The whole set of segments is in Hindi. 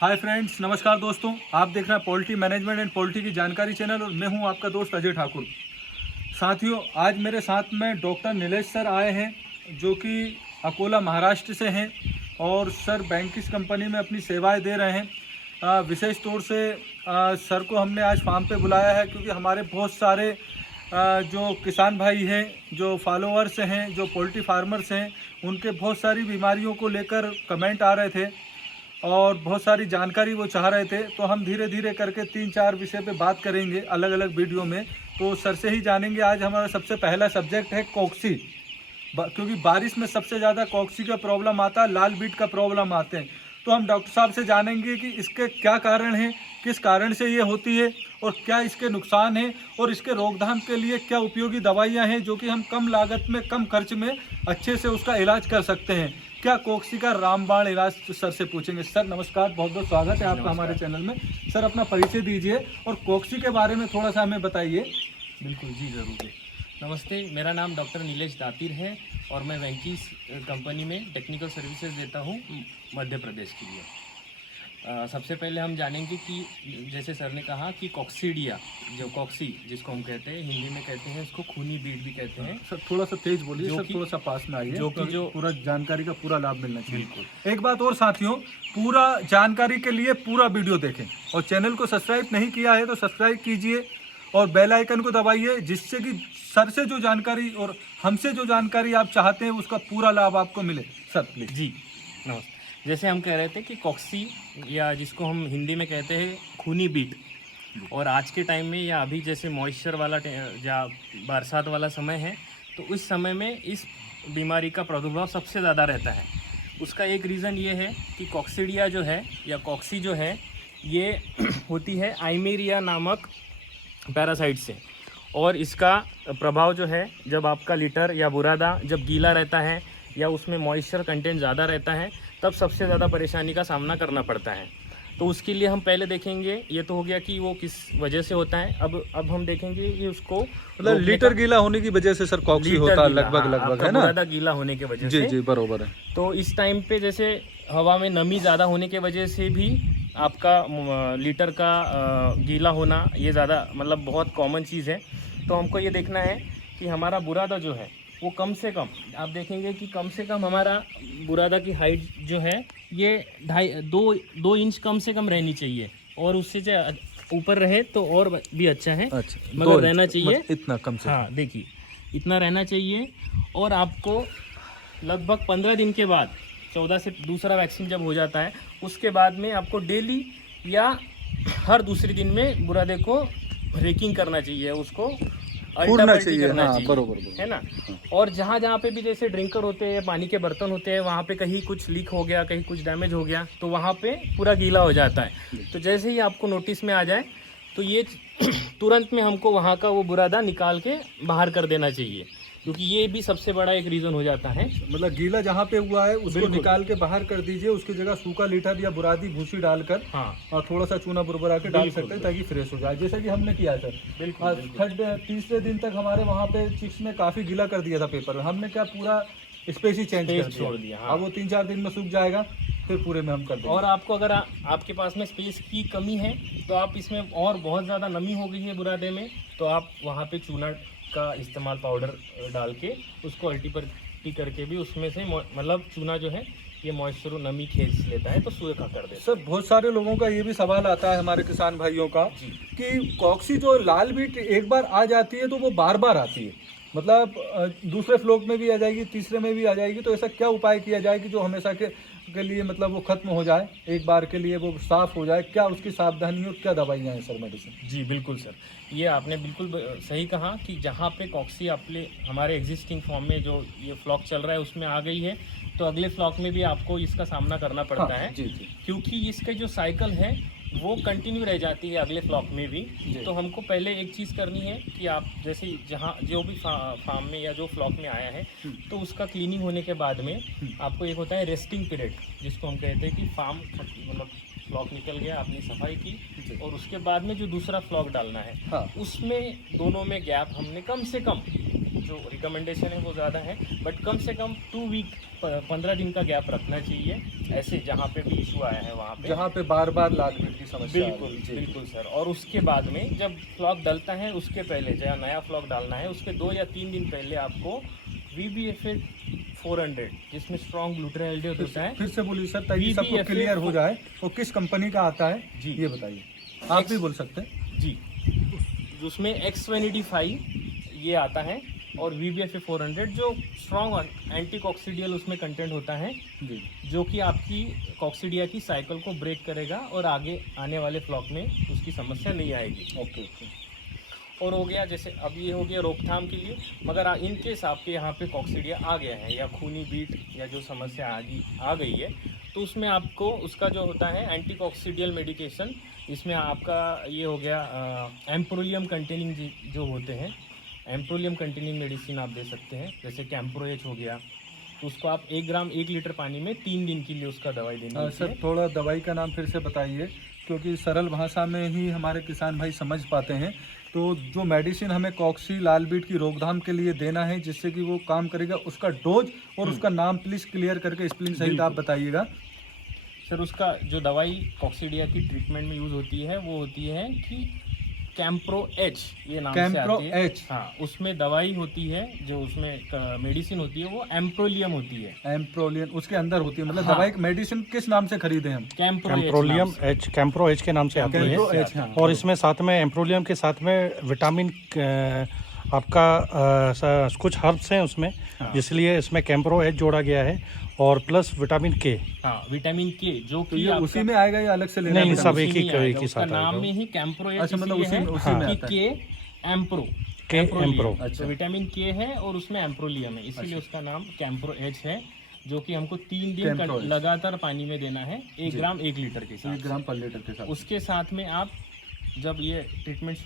हाय फ्रेंड्स, नमस्कार दोस्तों। आप देख रहे हैं पोल्ट्री मैनेजमेंट एंड पोल्ट्री की जानकारी चैनल और मैं हूं आपका दोस्त अजय ठाकुर। साथियों, आज मेरे साथ में डॉक्टर नीलेश सर आए हैं जो कि अकोला महाराष्ट्र से हैं और सर बैंकिस कंपनी में अपनी सेवाएं दे रहे हैं। विशेष तौर से सर को हमने आज फार्म पे बुलाया है क्योंकि हमारे बहुत सारे जो किसान भाई हैं, जो फॉलोअर्स हैं, जो पोल्ट्री फार्मर्स हैं, उनके बहुत सारी बीमारियों को लेकर कमेंट आ रहे थे और बहुत सारी जानकारी वो चाह रहे थे। तो हम धीरे धीरे करके 3-4 विषय पे बात करेंगे अलग अलग वीडियो में। तो सर से ही जानेंगे। आज हमारा सबसे पहला सब्जेक्ट है कॉक्सी, क्योंकि बारिश में सबसे ज़्यादा कॉक्सी का प्रॉब्लम आता है, लाल बीट का प्रॉब्लम आते हैं। तो हम डॉक्टर साहब से जानेंगे कि इसके क्या कारण हैं, किस कारण से ये होती है और क्या इसके नुकसान हैं और इसके रोकथाम के लिए क्या उपयोगी दवाइयाँ हैं जो कि हम कम लागत में, कम खर्च में अच्छे से उसका इलाज कर सकते हैं। क्या कॉक्सी का रामबाण इलाज सर से पूछेंगे। सर नमस्कार, बहुत बहुत स्वागत है आपका हमारे चैनल में। सर अपना परिचय दीजिए और कॉक्सी के बारे में थोड़ा सा हमें बताइए। बिल्कुल जी, ज़रूर जी। नमस्ते, मेरा नाम डॉक्टर नीलेश दातिर है और मैं वेंकीस कंपनी में टेक्निकल सर्विसेज देता हूँ मध्य प्रदेश के लिए। सबसे पहले हम जानेंगे कि जैसे सर ने कहा कि कॉक्सीडिया, जो कॉक्सी जिसको हम कहते हैं, हिंदी में कहते हैं उसको खूनी बीट भी कहते हैं। सर थोड़ा सा तेज बोलिए, सर थोड़ा सा पास में आइए, जो पूरा जानकारी का पूरा लाभ मिलना चाहिए। बिल्कुल। एक बात और साथियों, पूरा जानकारी के लिए पूरा वीडियो देखें और चैनल को सब्सक्राइब नहीं किया है तो सब्सक्राइब कीजिए और बेल आइकन को दबाइए, जिससे कि सर से जो जानकारी और हमसे जो जानकारी आप चाहते हैं उसका पूरा लाभ आपको मिले। Sir please. जी नमस्ते। जैसे हम कह रहे थे कि कॉक्सी, या जिसको हम हिंदी में कहते हैं खूनी बीट, और आज के टाइम में या अभी जैसे मॉइस्चर वाला या बरसात वाला समय है, तो उस समय में इस बीमारी का प्रादुर्भाव सबसे ज़्यादा रहता है। उसका एक रीज़न ये है कि कॉक्सीडिया जो है या कॉक्सी जो है ये होती है आइमेरिया नामक पैरासाइट से, और इसका प्रभाव जो है जब आपका लिटर या बुरादा जब गीला रहता है या उसमें मॉइस्चर कंटेंट ज़्यादा रहता है तब सबसे ज़्यादा परेशानी का सामना करना पड़ता है। तो उसके लिए हम पहले देखेंगे, ये तो हो गया कि वो किस वजह से होता है। अब हम देखेंगे कि उसको मतलब लीटर गीला होने की वजह से सर कॉक्सी होता है लगभग है ना, बुरादा गीला होने की वजह से। जी बरोबर है। तो इस टाइम पे जैसे हवा में नमी ज़्यादा होने की वजह से भी आपका लीटर का गीला होना, ये ज़्यादा मतलब बहुत कॉमन चीज़ है। तो हमको ये देखना है कि हमारा बुरादा जो है वो कम से कम, आप देखेंगे कि कम से कम हमारा बुरादा की हाइट जो है ये 2 इंच कम से कम रहनी चाहिए, और उससे जो ऊपर रहे तो और भी अच्छा है। अच्छा, मगर रहना चाहिए इतना कम से। हाँ देखिए, इतना रहना चाहिए। और आपको लगभग 15 दिन के बाद, 14 से दूसरा वैक्सीन जब हो जाता है उसके बाद में आपको डेली या हर दूसरे दिन में बुरादे को रेकिंग करना चाहिए, उसको करना चाहिए। करना हाँ, चाहिए, बरोबर है ना। और जहाँ जहाँ पे भी जैसे ड्रिंकर होते हैं, पानी के बर्तन होते हैं, वहाँ पे कहीं कुछ लीक हो गया, कहीं कुछ डैमेज हो गया, तो वहाँ पे पूरा गीला हो जाता है। तो जैसे ही आपको नोटिस में आ जाए तो ये तुरंत में हमको वहाँ का वो बुरादा निकाल के बाहर कर देना चाहिए, क्योंकि ये भी सबसे बड़ा एक रीज़न हो जाता है। मतलब गीला जहाँ पे हुआ है उसको निकाल के बाहर कर दीजिए, उसकी जगह सूखा लीटर या बुरादी भूसी डालकर, हाँ, और थोड़ा सा चूना बुरबुरा के डाल सकते हैं ताकि फ्रेश हो जाए, जैसे कि हमने किया सर। बिल्कुल। तीसरे दिन तक हमारे वहाँ पे चिक्स ने काफ़ी गीला कर दिया था पेपर, हमने क्या पूरा स्पेस ही चेंज कर छोड़ दिया। हाँ। अब वो 3-4 दिन में सूख जाएगा, फिर पूरे में हम कर देंगे। और आपको अगर आपके पास में स्पेस की कमी है तो आप इसमें, और बहुत ज़्यादा नमी हो गई है बुरादे में, तो आप वहाँ पे चूना का इस्तेमाल, पाउडर डाल के उसको अल्टीपल्टी करके भी उसमें से मतलब चूना जो है ये मॉइस्चर और नमी खींच लेता है, तो सूखा कर देता है। सर बहुत सारे लोगों का ये भी सवाल आता है हमारे किसान भाइयों का कि कॉक्सी जो लाल बीट एक बार आ जाती है तो वो बार बार आती है, मतलब दूसरे फ्लोक में भी आ जाएगी, तीसरे में भी आ जाएगी, तो ऐसा क्या उपाय किया जाए कि जो हमेशा के लिए मतलब वो खत्म हो जाए, एक बार के लिए वो साफ हो जाए? क्या उसकी सावधानी और क्या दवाइयाँ हैं सर, मेडिसिन? जी बिल्कुल सर, ये आपने बिल्कुल सही कहा कि जहाँ पे कॉक्सी हमारे एग्जिस्टिंग फॉर्म में जो ये फ्लॉक चल रहा है उसमें आ गई है, तो अगले फ्लॉक में भी आपको इसका सामना करना पड़ता है। जी जी। क्योंकि इसका जो साइकिल है वो कंटिन्यू रह जाती है अगले फ्लॉक में भी। तो हमको पहले एक चीज़ करनी है कि आप जैसे जहाँ जो भी फार्म में या जो फ्लॉक में आया है तो उसका क्लीनिंग होने के बाद में आपको एक होता है रेस्टिंग पीरियड, जिसको हम कहते हैं कि फार्म मतलब फ्लॉक निकल गया, आपने सफाई की और उसके बाद में जो दूसरा फ्लॉक डालना है, हाँ। उसमें दोनों में गैप हमने कम से कम जो रिकमेंडेशन है वो ज़्यादा है, बट कम से कम 2 वीक 15 दिन का गैप रखना चाहिए, ऐसे जहाँ पे भी इशू आया है वहाँ पे। जहाँ पे बार बार लाल बीट की समस्या आ रही बिल्कुल है। जी। बिल्कुल सर। और उसके बाद में जब फ्लॉक डलता है उसके पहले, जहाँ नया फ्लॉक डालना है उसके 2 या 3 दिन पहले आपको VBFA 400 जिसमें स्ट्रॉन्ग ग्लूटामाइल होता है। फिर से बोलिए सर, ताकि सबको VBFA क्लियर हो जाए, वो किस कंपनी का आता है जी। ये बताइए, आप भी बोल सकते हैं। जी, उसमें X185 ये आता है और VBFA 400 जो स्ट्रॉन्ग एंटी कॉक्सीडियल उसमें कंटेंट होता है, जी। जो कि आपकी कॉक्सीडिया की साइकिल को ब्रेक करेगा और आगे आने वाले फ्लॉक में उसकी समस्या नहीं आएगी। Okay okay. और हो गया, जैसे अब ये हो गया रोकथाम के लिए, मगर इन केस आपके यहाँ पे कॉक्सीडिया आ गया है या खूनी बीट या जो समस्या आ गई है, तो उसमें आपको उसका जो होता है एंटी कॉक्सीडियल मेडिकेशन, इसमें आपका ये हो गया एम्प्रोलियम कंटेनिंग जो होते हैं, एम्प्रोलियम कंटेनिंग मेडिसिन आप दे सकते हैं, जैसे कैम्प्रोएच हो गया, तो उसको आप 1 ग्राम 1 लीटर पानी में 3 दिन के लिए उसका दवाई देनी होती सर है। थोड़ा दवाई का नाम फिर से बताइए, क्योंकि सरल भाषा में ही हमारे किसान भाई समझ पाते हैं। तो जो मेडिसिन हमें कॉक्सी लाल बीट की रोकथाम के लिए देना है जिससे कि वो काम करेगा, उसका डोज और उसका नाम प्लीज़ क्लियर करके स्पेलिंग सहित आप बताइएगा। सर उसका जो दवाई कॉक्सीडिया की ट्रीटमेंट में यूज़ होती है वो होती है कि कैम्प्रो एच, ये नाम से कैम्प्रो आती है। एच। हाँ, उसमें दवाई होती है, जो उसमें मेडिसिन होती है वो एम्प्रोलियम होती है। एम्प्रोलियन उसके अंदर होती है, मतलब हाँ। दवाई मेडिसिन किस नाम से खरीदे हम? कैम्प्रोलियम एच, कैम्प्रो एच के नाम से आती है। कैम्प्रो एच, हाँ। और इसमें साथ में एम्प्रोलियम के साथ में विटामिन आपका कुछ हर्ब्स हैं उसमें, इसलिए इसमें कैम्प्रो एच जोड़ा गया है और प्लस विटामिन के। हाँ, विटामिन के जो तो कि ये उसी में आएगा या अलग से लेना नहीं, पड़ेगा? सब एक ही उसका साथ नाम आएगा। में ही कैम्प्रो एच अच्छा, मतलब इसलिए है उसी में कि आता है। के एम्प्रो के एम्प्रो। तो विटामिन के है और उसमें एम्प्रोलियम है, इसीलिए उसका नाम कैम्प्रो एच है, जो कि हमको 3 दिन कैम्प्रो एच। लगातार पानी में देना है 1 ग्राम 1 लीटर के 1 साथ। ग्राम पर लीटर के साथ। उसके साथ में आप जब ये ट्रीटमेंट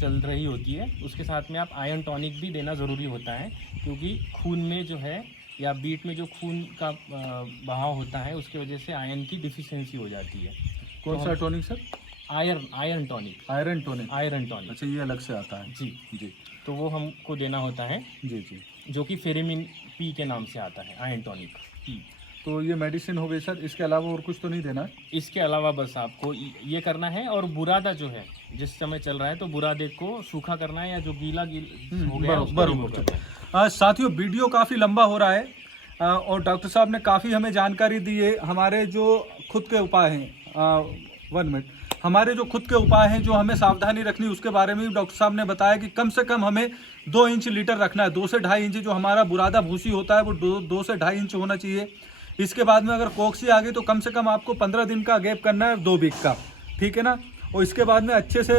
चल रही होती है, उसके साथ में आप आयरन टॉनिक भी देना ज़रूरी होता है, क्योंकि खून में जो है या बीट में जो खून का बहाव होता है उसकी वजह से आयरन की डिफिशियंसी हो जाती है। कौन सा tonic sir? Iron tonic. Iron tonic. Iron tonic, अच्छा, ये अलग से आता है। जी जी तो वो हमको देना होता है, जी जी। जो कि फेरेमिन पी के नाम से आता है, आयरन टॉनिक। तो ये मेडिसिन हो गई सर, इसके अलावा और कुछ तो नहीं देना है? इसके अलावा बस आपको ये करना है, और बुरादा जो है जिस समय चल रहा है तो बुरादे को सूखा करना है, या जो गीला हो गया है उसको remove करना है। साथियों, वीडियो काफ़ी लंबा हो रहा है और डॉक्टर साहब ने काफ़ी हमें जानकारी दी है। हमारे जो खुद के उपाय हैं, 1 मिनट, हमारे जो खुद के उपाय हैं जो हमें सावधानी रखनी, उसके बारे में भी डॉक्टर साहब ने बताया कि कम से कम हमें 2 इंच लीटर रखना है। 2 से 2.5 इंच जो हमारा बुरादा भूसी होता है वो 2 से 2.5 इंच होना चाहिए। इसके बाद में अगर कॉक्सी आ गई तो कम से कम आपको 15 दिन का गैप करना है, 2 वीक का, ठीक है ना। और इसके बाद में अच्छे से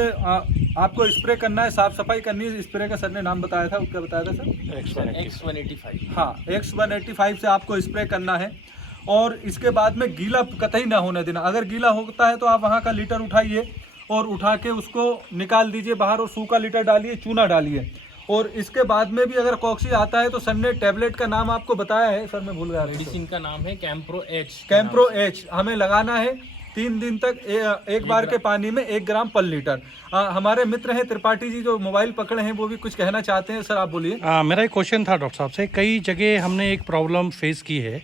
आपको स्प्रे करना है, साफ सफाई करनी है। स्प्रे का सर ने नाम बताया था, क्या बताया था सर? X185। हाँ, X185 से आपको स्प्रे करना है। और इसके बाद में गीला कतई ना होने देना। अगर गीला होता है तो आप वहाँ का लीटर उठाइए और उठा के उसको निकाल दीजिए बाहर, और सूखा लीटर डालिए, चूना डालिए। और इसके बाद में भी अगर कॉक्सी आता है तो सर ने टैबलेट का नाम आपको बताया है, सर मैं भूल गया। मेडिसिन का नाम है कैम्प्रो एच। कैम्प्रो एच हमें लगाना है 3 दिन तक, एक बार के पानी में 1 ग्राम पर लीटर। हमारे मित्र हैं त्रिपाठी जी जो मोबाइल पकड़े हैं, वो भी कुछ कहना चाहते हैं। सर आप बोलिए। मेरा एक क्वेश्चन था डॉक्टर साहब से। कई जगह हमने एक प्रॉब्लम फेस की है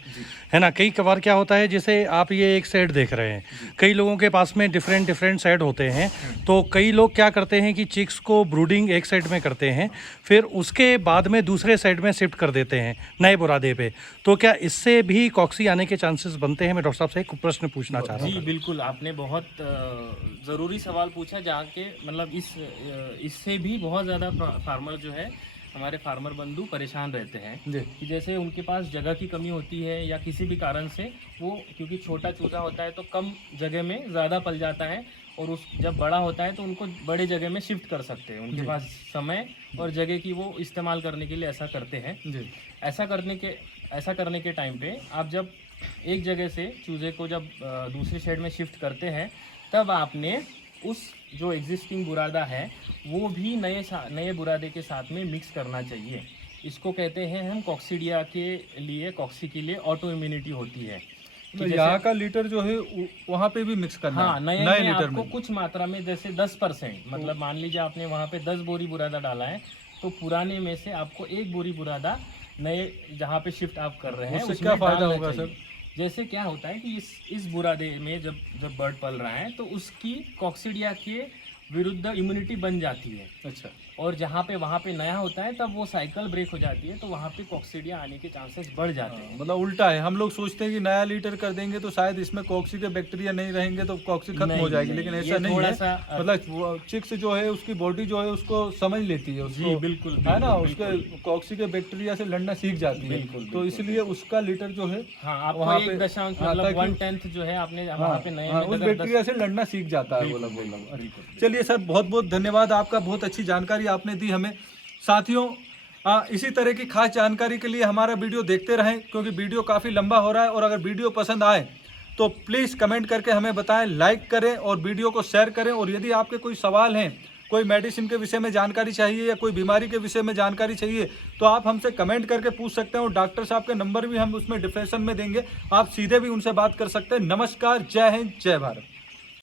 ना। कई कबार क्या होता है, जैसे आप ये एक सेट देख रहे हैं, कई लोगों के पास में डिफरेंट सेट होते हैं। तो कई लोग क्या करते हैं कि चिक्स को ब्रूडिंग एक सेट में करते हैं, फिर उसके बाद में दूसरे सेट में शिफ्ट कर देते हैं नए बुरादे पे। तो क्या इससे भी कॉक्सी आने के चांसेस बनते हैं? मैं डॉक्टर साहब से एक प्रश्न पूछना चाह रहा जी हूँ। बिल्कुल, आपने बहुत ज़रूरी सवाल पूछा, जहाँ के मतलब इससे भी बहुत ज़्यादा फार्मर जो है, हमारे फार्मर बंधु परेशान रहते हैं कि जैसे उनके पास जगह की कमी होती है या किसी भी कारण से वो, क्योंकि छोटा चूजा होता है तो कम जगह में ज़्यादा पल जाता है, और जब बड़ा होता है तो उनको बड़े जगह में शिफ्ट कर सकते हैं। उनके पास समय और जगह की वो इस्तेमाल करने के लिए ऐसा करते हैं। ऐसा करने के टाइम पे आप जब एक जगह से चूजे को जब दूसरे शेड में शिफ्ट करते हैं, तब आपने उस जो एग्जिस्टिंग बुरादा है वो भी नए बुरादे के साथ में मिक्स करना चाहिए। इसको कहते हैं हम कॉक्सीडिया के लिए, कॉक्सी के लिए ऑटो इम्यूनिटी होती है। तो यहाँ का लीटर जो है वहाँ पे भी मिक्स करना हाँ, है, नए लीटर आपको में कुछ मात्रा में, जैसे 10%, मतलब मान लीजिए आपने वहाँ पे 10 बोरी बुरादा डाला है, तो पुराने में से आपको एक बोरी बुरादा नए जहाँ पे शिफ्ट आप कर रहे हैं उससे उसमें क्या फायदा डालना होगा चाहिए। सर? जैसे क्या होता है कि इस बुरादे में जब बर्ड पल रहा है तो उसकी कॉक्सीडिया के विरुद्ध इम्यूनिटी बन जाती है, अच्छा, और जहाँ पे वहाँ पे नया होता है तब वो साइकिल ब्रेक हो जाती है, तो वहाँ पे कॉक्सीडिया आने के चांसेस बढ़ जाते हैं। मतलब उल्टा है, हम लोग सोचते हैं कि नया लीटर कर देंगे तो शायद इसमें कॉक्सी के बैक्टीरिया नहीं रहेंगे तो कॉक्सी खत्म हो नहीं, जाएगी, नहीं, लेकिन ये ऐसा नहीं थोड़ा है। सा, मतलब चिक्स जो है उसकी बॉडी जो है उसको समझ लेती है उसको, जी बिल्कुल है ना, बिल्कुल, उसके कॉक्सी के बैक्टीरिया से लड़ना सीख जाती है, बिल्कुल, तो इसलिए उसका लीटर जो है हाँ आपको वहाँ एक पे, दशांश हाँ, मतलब ताकि- 1/10 जो है आपने हाँ, वहाँ पे नए हाँ, में उस अगर बैक्टीरिया से लड़ना सीख जाता है, बोला चलिए सर, बहुत बहुत धन्यवाद आपका, बहुत अच्छी जानकारी आपने दी हमें। साथियों, इसी तरह की खास जानकारी के लिए हमारा वीडियो देखते रहें, क्योंकि वीडियो काफ़ी लंबा हो रहा है, और अगर वीडियो पसंद आए तो प्लीज़ कमेंट करके हमें बताएं, लाइक करें और वीडियो को शेयर करें। और यदि आपके कोई सवाल हैं, कोई मेडिसिन के विषय में जानकारी चाहिए या कोई बीमारी के विषय में जानकारी चाहिए, तो आप हमसे कमेंट करके पूछ सकते हैं, और डॉक्टर साहब के नंबर भी हम उसमें डिस्क्रिप्शन में देंगे, आप सीधे भी उनसे बात कर सकते हैं। नमस्कार, जय हिंद, जय भारत।